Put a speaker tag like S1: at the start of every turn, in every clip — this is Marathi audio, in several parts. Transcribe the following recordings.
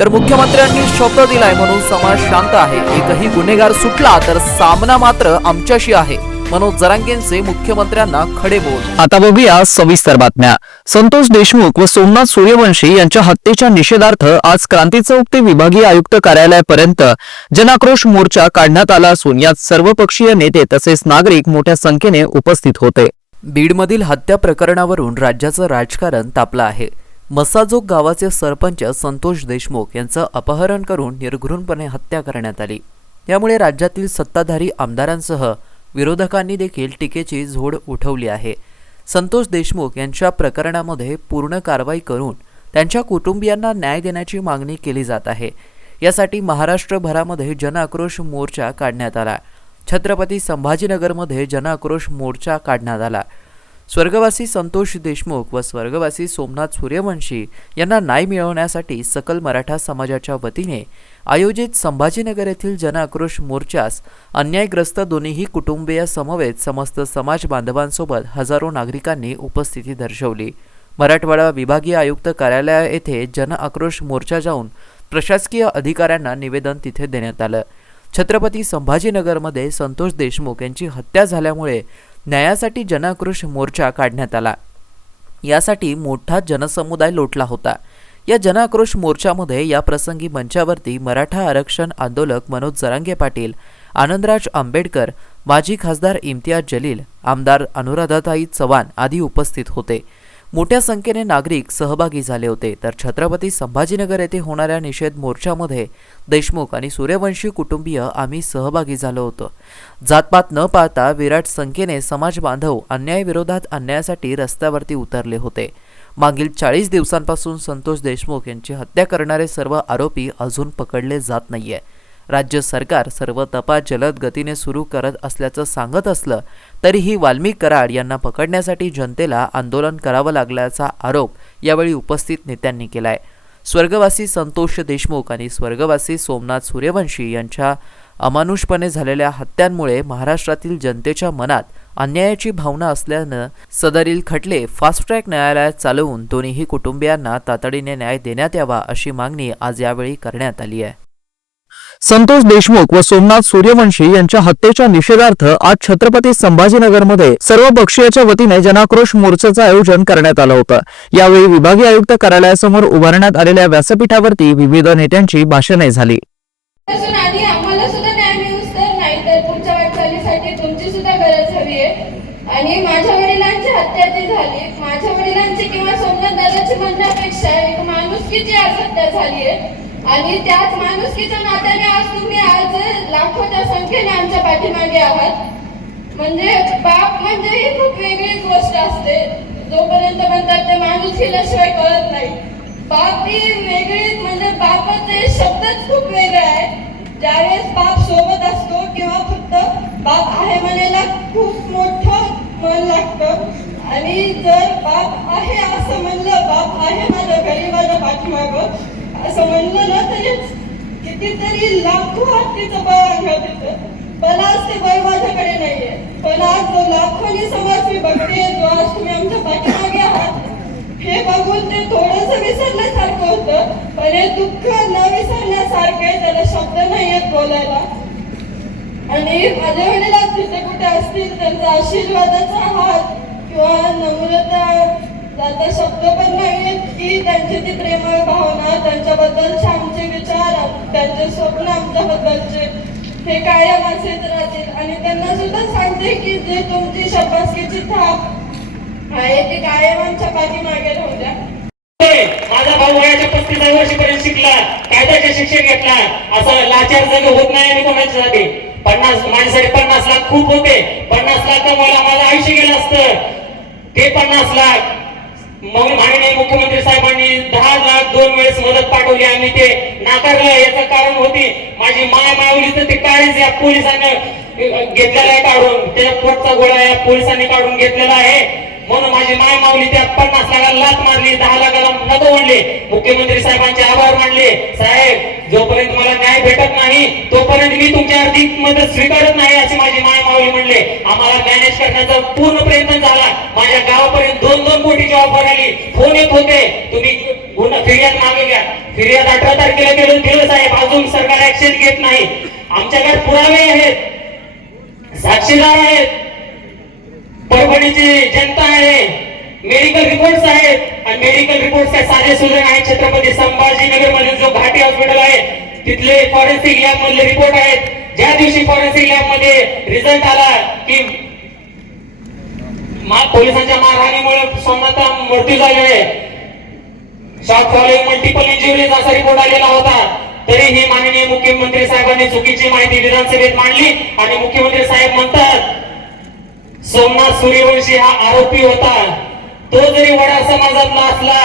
S1: तर मुख्यमंत्र्यांनी शब्द दिलाय म्हणून समाज शांत आहे. एकही गुन्हेगार सुटला तर सामना मात्र आमच्याशी आहे. मनोज जरांगेंचे मुख्यमंत्र्यांना खडे बोल.
S2: आता बघूया सविस्तर बातम्या. संतोष देशमुख व सोमनाथ सूर्यवंशी यांच्या हत्येच्या निषेधार्थ आज क्रांती चौक ते विभागीय आयुक्त कार्यालयापर्यंत जनाक्रोश मोर्चा काढण्यात आला असून यात सर्वपक्षीय नेते तसेच नागरिक मोठ्या संख्येने उपस्थित होते.
S1: बीडमधील हत्या प्रकरणावरून राज्याचं राजकारण तापलं आहे. मसाजोग गावाचे सरपंच संतोष देशमुख यांचं अपहरण करून निर्घृणपणे हत्या करण्यात आली. यामुळे राज्यातील सत्ताधारी आमदारांसह विरोधकांनी देखील टीकेची झोड उठवली आहे. संतोष देशमुख यांच्या प्रकरणामध्ये पूर्ण कारवाई करून त्यांच्या कुटुंबियांना न्याय देण्याची मागणी केली जात आहे. यासाठी महाराष्ट्रभरामध्ये जनआक्रोश मोर्चा काढण्यात आला. छत्रपती संभाजीनगरमध्ये जनआक्रोश मोर्चा काढण्यात आला. स्वर्गवासी संतोष देशमुख व स्वर्गवासी सोमनाथ सूर्यवंशी यांना न्याय मिळवण्यासाठी सकल मराठा समाजाच्या वतीने आयोजित संभाजीनगर येथील जनआक्रोश मोर्चास अन्यायग्रस्त दोन्हीही कुटुंबियासमवेत समस्त समाज बांधवांसोबत हजारो नागरिकांनी उपस्थिती दर्शवली. मराठवाडा विभागीय आयुक्त कार्यालय येथे जनआक्रोश मोर्चा जाऊन प्रशासकीय अधिकाऱ्यांना निवेदन तिथे देण्यात आलं. छत्रपती संभाजीनगरमध्ये संतोष देशमुख यांची हत्या झाल्यामुळे न्यायासाठी जनाक्रोश मोर्चा काढण्यात आला. यासाठी मोठा जनसमुदाय लोटला होता. या जनाक्रोश मोर्चामध्ये या प्रसंगी मंचावरती मराठा आरक्षण आंदोलक मनोज जरांगे पाटील आनंदराज आंबेडकर माजी खासदार इम्तियाज जलील आमदार अनुराधाताई चव्हाण आदी उपस्थित होते. मोठ्या संख्येने नागरिक सहभागी झाले होते. तर छत्रपती संभाजीनगर येथे होणाऱ्या निषेध मोर्चामध्ये देशमुख आणि सूर्यवंशी कुटुंबीय आम्ही सहभागी झालो होतो. जातपात न पाळता विराट संख्येने समाज बांधव अन्यायाविरोधात अन्यायासाठी रस्त्यावरती उतरले होते. मागील चाळीस दिवसांपासून संतोष देशमुख यांची हत्या करणारे सर्व आरोपी अजून पकडले जात नाहीये. राज्य सरकार सर्व तपास जलद गतीने सुरू करत असल्याचं सांगत असलं तरीही वाल्मिक कराड यांना पकडण्यासाठी जनतेला आंदोलन करावं लागल्याचा आरोप यावेळी उपस्थित नेत्यांनी केलाय. स्वर्गवासी संतोष देशमुख आणि स्वर्गवासी सोमनाथ सूर्यवंशी यांच्या अमानुषपणे झालेल्या हत्यांमुळे महाराष्ट्रातील जनतेच्या मनात अन्यायाची भावना असल्यानं सदरील खटले फास्ट ट्रॅक न्यायालयात चालवून दोन्हीही कुटुंबियांना तातडीने न्याय देण्यात यावा अशी मागणी आज यावेळी करण्यात आली आहे.
S2: संतोष देशमुख व सोमनाथ सूर्यवंशी यांच्या हत्येच्या निषेधार्थ आज छत्रपती संभाजीनगरमध्ये सर्व पक्षीयाच्या वतीने जनाक्रोश मोर्चाचं आयोजन करण्यात आलं होतं. यावेळी विभागीय आयुक्त कार्यालयासमोर उभारण्यात आलेल्या व्यासपीठावरती विविध नेत्यांची भाषणे झाली.
S3: आणि माझ्या वडिलांची हत्या ती झाली. माझ्या वडिलांची किंवा सोमनाथ दादाची म्हणण्यापेक्षा एक माणुसकीची आज हत्या झाली आहे. आणि त्याच माणुसकीच्या नात्याने आज तुम्ही आज लाखोच्या संख्येने आमच्या पाठीमागे आहात. म्हणजे बाप म्हणजे ही खूप वेगळीच गोष्ट असते. जोपर्यंत म्हणतात ते माणूस हिल्याशिवाय कळत नाही. बाप ही वेगळीच म्हणजे बापाचे शब्दच खूप वेगळे आहेत ज्यावेळेस बाप सोबत असतो किंवा फक्त बाप आहे म्हणायला खूप मोठं मन लागतं. आणि जर बाप आहे असं म्हणलं बाप आहे माझ्या घरी माझ्या पाठीमागं असं म्हणलं ना तरी कितीतरी लाखो हत्तीचं बळ अंगात येतं पण आज ते बळ माझ्याकडे नाहीये. पण आज जो लाखोनी समाज मी बघते जो आज तुम्ही आमच्या पाठीमागे आहात हे बघून ते थोडस विसरल्यासारखं होतं. पण हे दुःख न विसरण्यासारखं त्याला शब्द नाही आहेत बोलायला. आणि माझ्या वडील तिथे कुठे असतील त्यांचा आशीर्वादाचा हात किंवा नम्रता त्याचा शब्द पण नाही की त्यांची ती प्रेमळ भावना त्यांच्याबद्दल आमचे विचार त्यांचे स्वप्न आमच्याबद्दलचे. हे कायम असेच राहतील. आणि त्यांना सुद्धा सांगते की जे तुमची शपासकीची थाप आहे ती कायम आमच्या पाठीमागे राहू द्या.
S4: माझा भाऊ वयाच्या पस्तीस वर्षीपर्यंत शिकला कायद्याचे शिक्षण घेतला असं लाचार जग होत नाही आणि कोणाच्यासाठी पन्नास माझ्यासाठी पन्नास लाख खूप होते. पन्नास लाख मला माझं आयुष्य गेलं असतं. ते पन्नास लाख मग माननीय मुख्यमंत्री साहेबांनी दहा लाख दोन वेळेस मदत पाठवली. आम्ही ते नाकारलं. याचं कारण होती माझी माय मावली तर ते काळीच या पोलिसांनी घेतलेलं आहे काढून. त्याच्या पोटचा गोळा या पोलिसांनी काढून घेतलेला आहे. म्हणून माझी माय माऊली त्या पन्नास लाखाला लाच मारली. दहा लाखाला नको म्हणले मुख्यमंत्री साहेबांचे आभार मानले. साहेब जोपर्यंत भेटत नाही. तोपर्यंत मी तुमची आर्थिक मदत स्वीकारत नाही असे माझी माय माऊली म्हणले. आम्हाला मॅनेज करण्याचा पूर्ण प्रयत्न झाला. माझ्या गावापर्यंत दोन दोन कोटीची ऑफर आली. फोन येत होते. तुम्ही फिर्याद मागे घ्या. फिर्याद अठरा तारखेला गेलो दिवस आहे. अजून सरकार ऍक्शन घेत नाही. आमच्याकडे पुरावे आहेत. साक्षीदार आहेत. परभणीची जनता आहे. मेडिकल रिपोर्ट्स आहेत. आणि मेडिकल रिपोर्ट्स काय साधे सुजन आहेत. छत्रपती संभाजीनगरमध्ये जो घाटी हॉस्पिटल आहे तिथले फॉरेन्सिक लॅब मधले रिपोर्ट आहेत. ज्या दिवशी फॉरेन्सिक लॅबमध्ये रिझल्ट आला की पोलिसांच्या मारहाणीमुळे सोमनाथचा मृत्यू झालेला आहे. शॉर्ट फॉलोइंग मल्टिपल इंजुरीज असा रिपोर्ट आलेला होता. तरीही माननीय मुख्यमंत्री साहेबांनी चुकीची माहिती विधानसभेत मांडली आणि मुख्यमंत्री साहेब म्हणतात सोमनाथ सूर्यवंशी हा आरोपी होता. तो जरी वडा समाजातला असला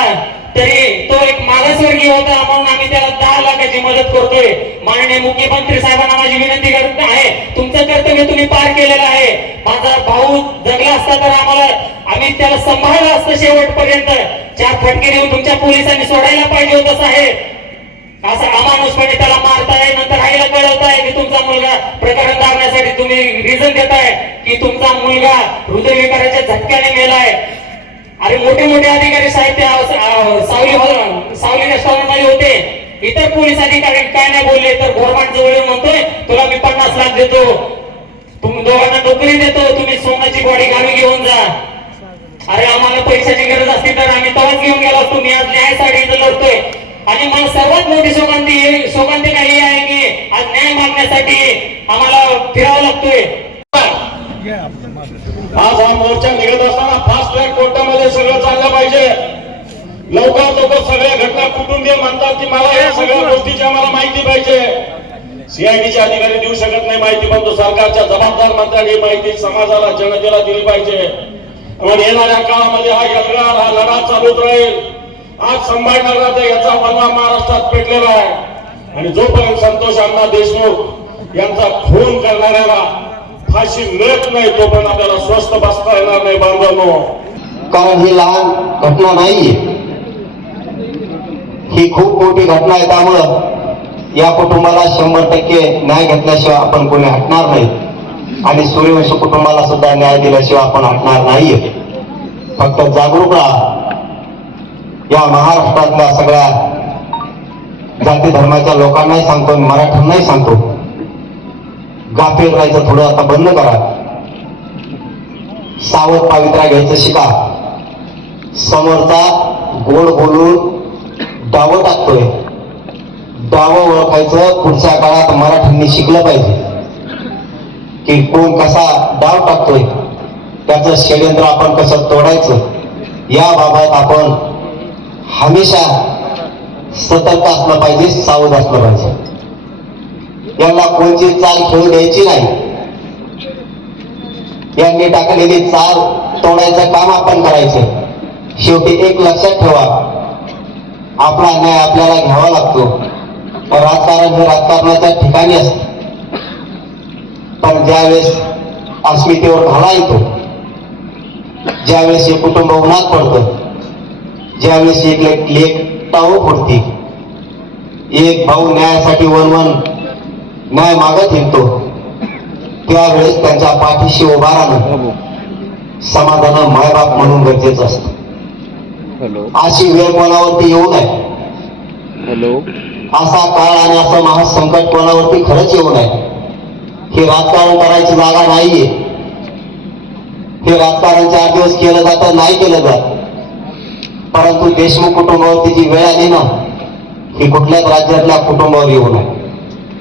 S4: तरी तो एक मागासवर्गीय होता म्हणून आम्ही त्याला दहा लाखाची मदत करतोय. माननीय मुख्यमंत्री साहेबांना माझी विनंती करत आहे. तुमचं कर्तव्य तुम्ही पार केलेलं आहे. माझा भाऊ जगला असता तर आम्हाला आम्ही त्याला सांभाळलं असतं शेवटपर्यंत. चार फटके देऊन तुमच्या पोलिसांनी सोडायला पाहिजे होतं आहे असं अमानुषपणे त्याला मारताय नंतर आईला कळवताय की तुमचा मुलगा प्रकरण दाबण्यासाठी तुम्ही रिझन देताय की तुमचा मुलगा हृदयविकाराच्या झटक्याने मेलाय. अरे मोठे मोठे अधिकारी साहित्य सावली हॉल सावली रेस्टॉरंटमध्ये होते. इतर पोलीस अधिकारी काय नाही बोलले तर गव्हर्नमेंट जवळ म्हणतोय तुला मी पन्नास लाख देतो. तुम्ही दोघांना नोकरी देतो. तुम्ही सोन्याची बॉडी गावी घेऊन जा. अरे आम्हाला पैशाची गरज असती तर आम्ही तेव्हाच घेऊन गेलो असतो. मी आज न्यायासाठी इथं लढतोय. आणि मला सर्वात मोठी शोकांती शोकांतिका ही आहे की आज न्याय मागण्यासाठी आम्हाला फिरावं लागतोय.
S5: आज हा मोर्चा निघत असताना फास्ट ट्रॅक कोर्टामध्ये सगळं चाललं पाहिजे. लवकर लवकर सगळ्या घटना कुटुंबीय म्हणतात की मला या सगळ्या गोष्टीची आम्हाला माहिती पाहिजे. सीआयडीचे अधिकारी देऊ शकत नाही माहिती पण तो सरकारच्या जबाबदार मंत्र्यांनी ही माहिती समाजाला जनतेला दिली पाहिजे. म्हणून येणाऱ्या काळामध्ये हा यल्गार हा लढा चालूच राहील. आज संभाजीनगरात याचा बनवा महाराष्ट्रात पेटलेला आहे. आणि जोपर्यंत संतोष अण्णा देशमुख यांचा खून करणाऱ्याला फाशी मिळत नाही तोपर्यंत आपल्याला स्वस्थ बसता येणार नाही बांधवांनो.
S6: कारण ही लहान घटना नाहीये. ही खूप मोठी घटना आहे. त्यामुळं या कुटुंबाला शंभर टक्के न्याय घेतल्याशिवाय आपण कोणी हटणार नाही. आणि सूर्यवंशी कुटुंबाला सुद्धा न्याय दिल्याशिवाय आपण हटणार नाहीये. फक्त जागरूक राहा. या महाराष्ट्रातल्या सगळ्या जाती धर्माच्या लोकांनाही सांगतो आणि मराठ्यांनाही सांगतो. गाफील राहायचं थोडं आता बंद करा. सावध पावित्र्या घ्यायचं शिका. समोरचा गोड बोलून डावं टाकतोय डावं ओळखायचं पुढच्या काळात मराठ्यांनी शिकलं पाहिजे. की कोण कसा डाव टाकतोय त्याचं षडयंत्र आपण कसं तोडायचं याबाबत आपण हमेशा सतर्क असलं पाहिजे सावध असलं पाहिजे. यांना कोणची चाल खेळू द्यायची नाही. यांनी टाकलेली चाल तोडायचं काम आपण करायचं. शेवटी एक लक्षात ठेवा आपला न्याय आपल्याला घ्यावा लागतो. पण राजकारण हे राजकारणाच्या ठिकाणी असत. पण ज्यावेळेस अस्मितेवर घाला येतो ज्यावेळेस हे कुटुंब उन्हात पडतं ज्यावेळेस एक लेख लेख टाळू फुटते एक भाऊ न्यायासाठी वनवन न्याय मागत हिंडतो त्यावेळेस त्यांच्या पाठीशी उभा राहणं समाधान मायबाप म्हणून गरजेचं असतं. अशी वेळ कोणावरती येऊ नये. असा काळ आणि असं महासंकट कोणावरती खरंच येऊ नये. हे राजकारण करायची जागा नाहीये. हे राजकारण चार दिवस केलं जातं नाही केलं जात. परंतु देशमुख कुटुंबावरती जी वेळ आली ना ही कुठल्याच राज्यातल्या कुटुंबावर येऊ नये.